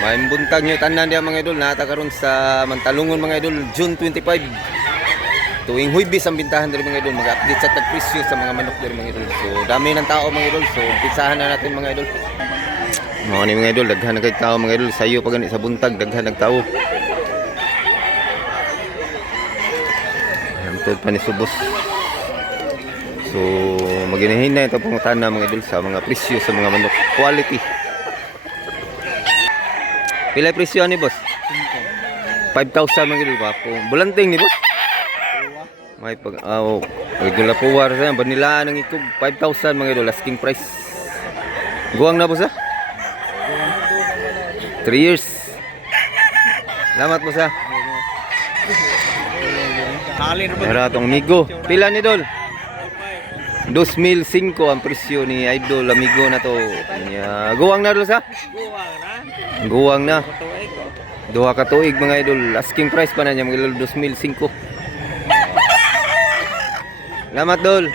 May buntag nyo tanan diya mga idol. Nata karon sa Mantalungon mga idol, June 25. Tuwing Huwebes ang bintahan diri mga idol. Mag-update sa tagpresyo sa mga manok diri mga idol. So dami ng tao mga idol. So umpisahan na natin mga idol. Mga ni mga idol, daghan na kay tao mga idol. Sayo pa gani sa buntag, daghan ng tao. Antod pa ni subos. So maginahinay ito pong tana mga idol sa mga presyo sa mga manok quality. Pila presyo ni boss? 5,000 mga idol pa po. Bulanting ni boss. May pag regular puwar sa banilaan ng ikog 5,000 mga idol asking price. Guwang na boss ha? 3 years. Salamat boss ha. Meron itong Migo. Pila ni idol? 2,005 ang presyo ni Idol Amigo na to. Guwang na boss ha? Guwang na. Duha ka tuig mga idol. Asking price pa na niya mga idol 2,005. Salamat dol.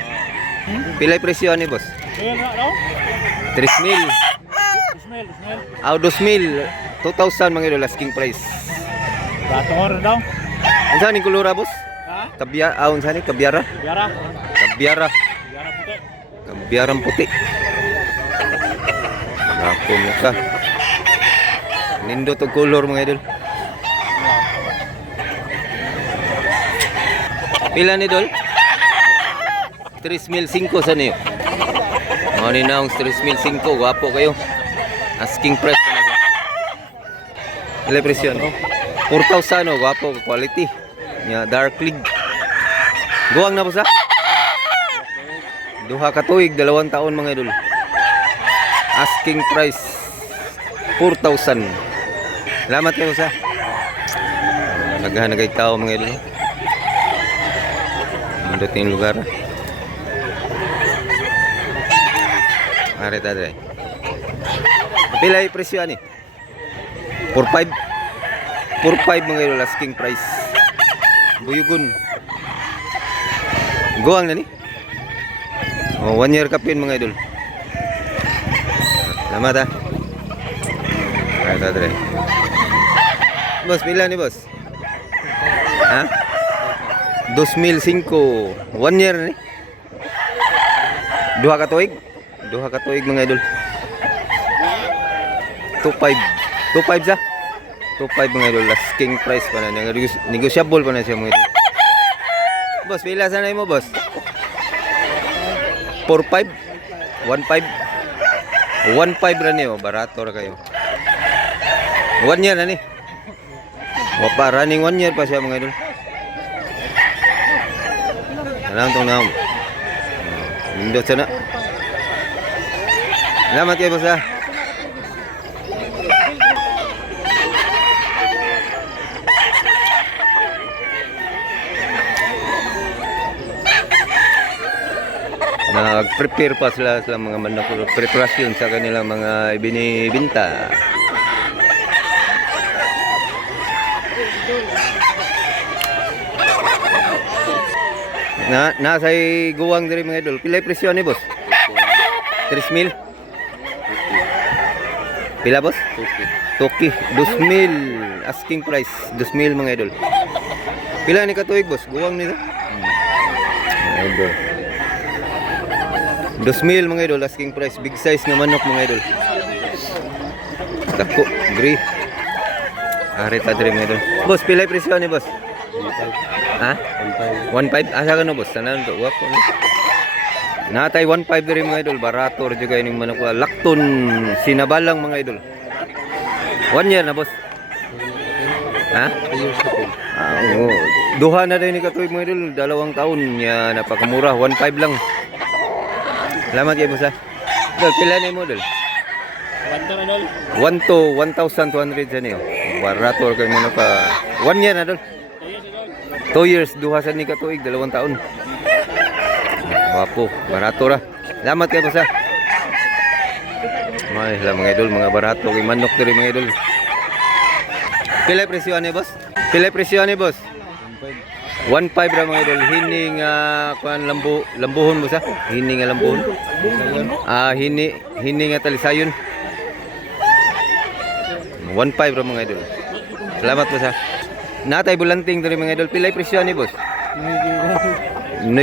Pilay presyo ni boss? 3,000. 2,000. 2,000 mga idol asking price. Gator daw. Unsa ni kulura boss? Ha? Unsa ni kabyara? Biara. Kabyara. Biara puti. Kabyarang puti. Ako mo ka. Nindot og color mga idol. Pila ni dol? 3,005 sa niyo. Mga ninaong 3,005. Gwapo kayo. Asking price pa na. Pila presyo no? 4,000 no. Gwapo. Quality. Dark league. Guwang na po sa? Duha ka tuig. 2 taon mga idol. Asking price 4,000. Salamat kayo sa. Naghahan na kayo tao mga idol. Mandot yung lugar. Arita dre. Pila yung presyo ani? 4,500. 4,500 mga idol asking price. Buyugon. Guwang na ni? 1 year kapin mga idol. Salamat ha. Arita dre. Boss, pila ni boss? Ha? 2,005. 1 year ni? Duha ka tuig? Duha ka tuig mga idol. 2,500. 2,500 sa? 2,500 mga idol. Asking price pa na. Negotiable pa na siya mga idol. Boss, pila sana mo boss? 4,500? 1,500? 1,500 na niyo. Barato ra kayo. 1 year na ni? Wapa, running 1 year pa siya mga idol. Alam itong na. Lindot sana. Salamat kayo boss ha. Nag-prepare pa sila sa mga manok. Preparasyon sa kanilang mga ibinibinta. Nasa'y guwang diri mga idol. Pilay presyo ni boss? 3,000? Pila boss? Toki. 2,000 asking price. 2,000 mga idol. Pila ni katuig boss? Guwang nito? Idol. 2,000 mga idol asking price. Big size nga manok mga idol. Dako, gray. Arita diri mga idol. Boss, pilay presyo ni boss? Ha? 1,500. Asa ka no boss? Sana ito. Wapo no? Natay 1,500 diri mga idol. Barato rin kayo ng manok. Lakton. Sinabalang mga idol. 1 year na boss? Ha? 2 years na po. Duha na rin ni katuig mga idol. 2 taon. Napakamura. 1,500 lang. Salamat kayo boss ha. Dol, pila na mo dol? 1 to 1,200 sa niyo. Barato rin kayo manok. 1 year na dol. 2 years, duha sa ni katuig, 2 taon. Wapo, barato ra. Salamat kayo boss ha. May mga idol, mga barato kay manok diri mga idol. Pila presyo ani boss? Pila presyo ani boss? 1,500 ra mga idol. Hining kuan lambuhon mo sa? Hining nga lambuhon. Hini nga talisayon. 1.5 ra mga idol. Salamat boss ha. Natay bulanting diri mga idol. Pilay presyo ni boss? 9.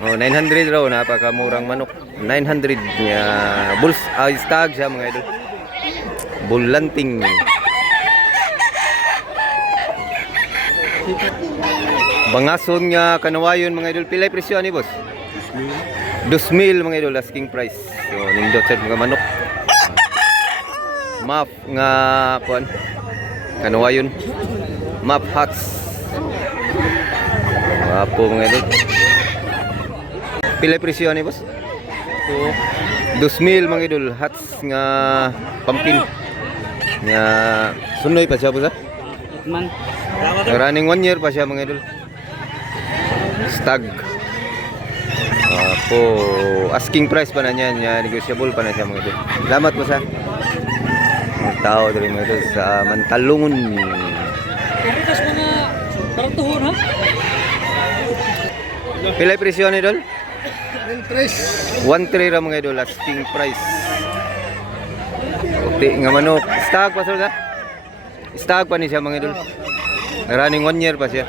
Oh, 900 raw, napakamurang manok. 900 niya. Bulls stag siya mga idol. Bulanting. Bangason nga kanawayon mga idol. Pilay presyo ni boss? 2,000 mga idol, asking price. So nindot sa mga manok. Map nga kuan. Kanawayon. Map huts. Wapo mga idol. Pilay presyo ni boss? 2,000 mga idol. Huts nga pumpkin. Nga sunoy pa siya boss ha? Running 1 year pa siya mga idol. Stag. Po asking price pa na niyan, negotiable pa na siya mga idol. Salamat po sa mga tao dali mga idol sa Mantalungon. Kumitas mo na karatuhon ha? Pilay presyo ni idol? 1 1.3 ra mga idol, asking price. Puti nga manok. Stag pa sa stag pa ni siya mga idol. Running 1 year pa siya.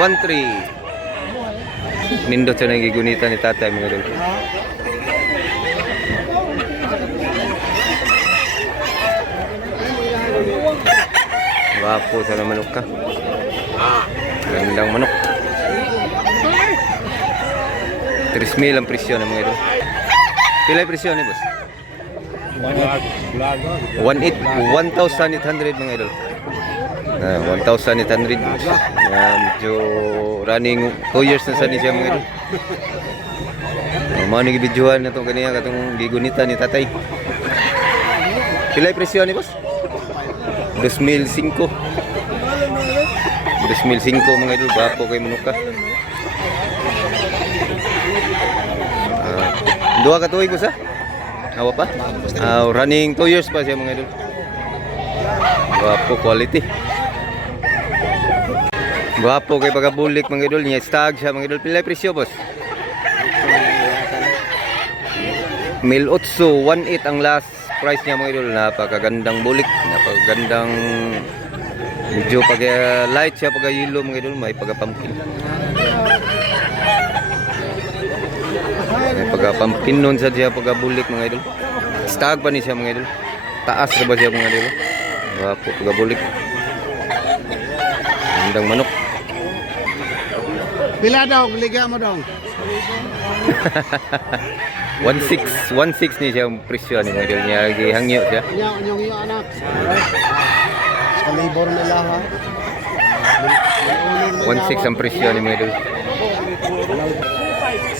1.3. Nindot siya nagigunitan ni tatay mga idol. Wapo sana manok ka. Gandang manok. 3,000 ang presyo ng mga idol. Pilay presyo ni boss? 1,800 mga idol. 1,800. Medyo running 2 years na sa siya mga idol. Mga nagibidyohan na itong kaniya katong gigunita ni tatay. Pilay presyo ni boss? 2,005. 2,005 mga idol. Bapo kay manok ka. Dua ka tuig boss ha? Awa pa? Running 2 years pa siya mga idol. Bapo quality. Guwapo kay pagabulik mga idol niya. Stag siya mga idol. Pilay presyo boss? 1,800. 1.8 ang last price niya mga idol. Napakagandang bulik. Napakagandang medyo pag light siya, pag yellow mga idol. May pagka-pumpkin. May pagka-pumpkin nun sa siya pagabulik mga idol. Stag pa ni siya mga idol. Taas na ba siya mga idol? Guwapo pagabulik. Gandang manok. Pila daw, liga mo daw. 1.6 ni siya ang presyo ni mga idol niya. Gihangyo siya. Yung anak. Sa labor nila ha. 1.6 ang presyo ni mga idol.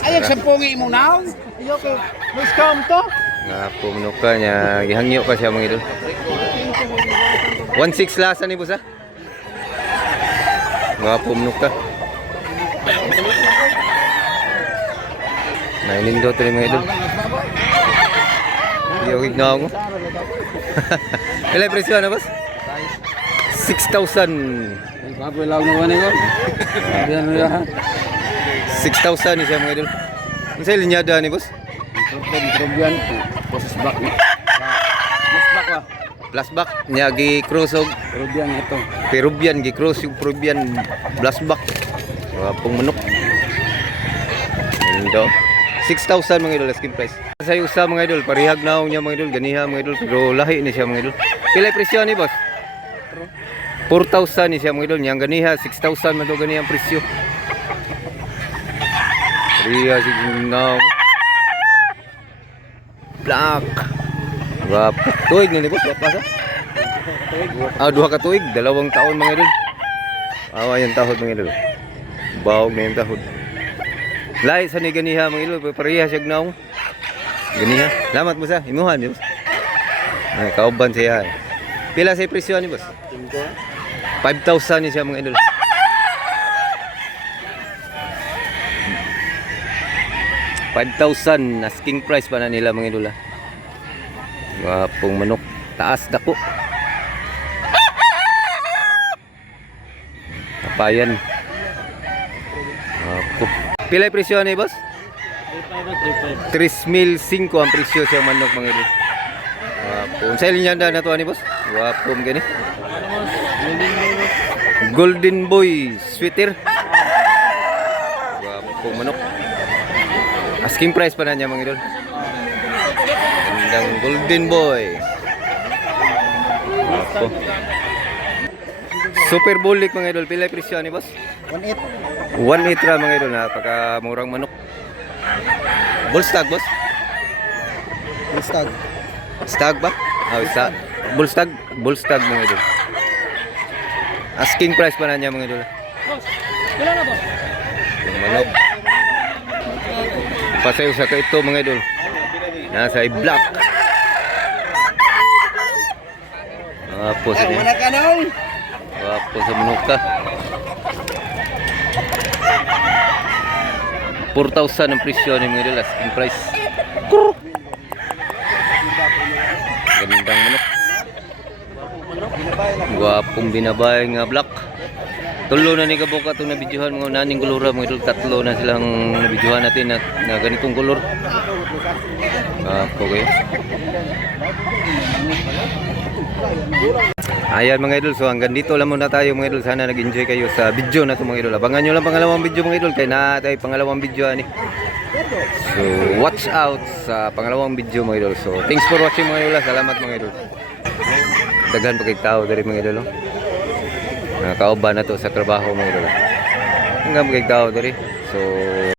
Ayok sa pungi mo now. Ayok ko. May scam to. Nga pumunok ka niya. Gihangyo pa siya mga idol. 1.6 lasa ni boss ha? Nga pumunok ka. Nainindot rin mga idol. Iyawig na ako. Ilang presyo na boss? 6,000. Baboy lang naman ko. Yan na ha. 6,000 ni siya mga idol. Ang sa linyada ni boss? Peruvian. Proses back. Proses back lah. Flashback niya gi-cross og Peruvian ito. Peruvian gi-cross yung Peruvian flashback. Pong manok. Indo. 6,000 mga idol asking price. Sa usa mga idol, parihag na niya mga idol, ganiha mga idol, pero lahi ni siya mga idol. Pilay presyo ni boss? 4,000 ni siya mga idol, niyang ganiha 6,000 man daw ganiha ang presyo. Pariha signaw. Black. Wap. Tuig na ni boss, wapa sa? Duha ka tuig, 2 taon mga idol. Awa yung tahod mga idol. Bawog na yung tahod. Lahi sa ni ganiha mga idol, pariha siya gnaw. Ganiha. Salamat boss ha, imuhan boss. Ay, kauban siya. Pila sa presyo ni boss? 5,000 ni siya mga idol. 5,000 asking price pa na nila mga idol ha. Wapong manok, taas dako. Tapayan. Wapo. Pila presyo ni boss? 3,500 ang presyo sa manok mga idol. Wapo. Unsa linya na to ani boss? Wapom gani. Golden Boy sweater. Wapong manok. Asking price pa na niya mga idol. Gandang Golden Boy. Wapo. Super bulik mga idol. Pila presyo ni boss? 1.8. 1.8 ra mga idol. Napaka-murang manok. Bullstag boss? Stag. Stag ba? Oh, stag. Bullstag. Bullstag mga idol. Asking price pa na niya mga idol. Yung manok. Pasayo sa ito mga idol. Nasa i-black. Wapo sa niya. Ka nung. Wapo sa manok ka. 4,000 ang presyo ni mga idol. Asking price. Gandang manok. Wapong binabay nga black. Tulo na ni kabuka itong nabidyohan mga naning kulura mga idol. Tatlo na silang nabidyohan natin na ganitong kulor. Okay. Ayan mga idol, so hanggang dito lang muna tayo mga idol. Sana nag-enjoy kayo sa video na ito mga idol. Abangan nyo lang pangalawang video mga idol. Kaya na tayo pangalawang video ani. So watch out sa pangalawang video mga idol. So thanks for watching mga idol. Salamat mga idol. Daghan pa kay tao dari mga idol. Nakauban na to sa trabaho mga idol. Hanggang kay tao dari. So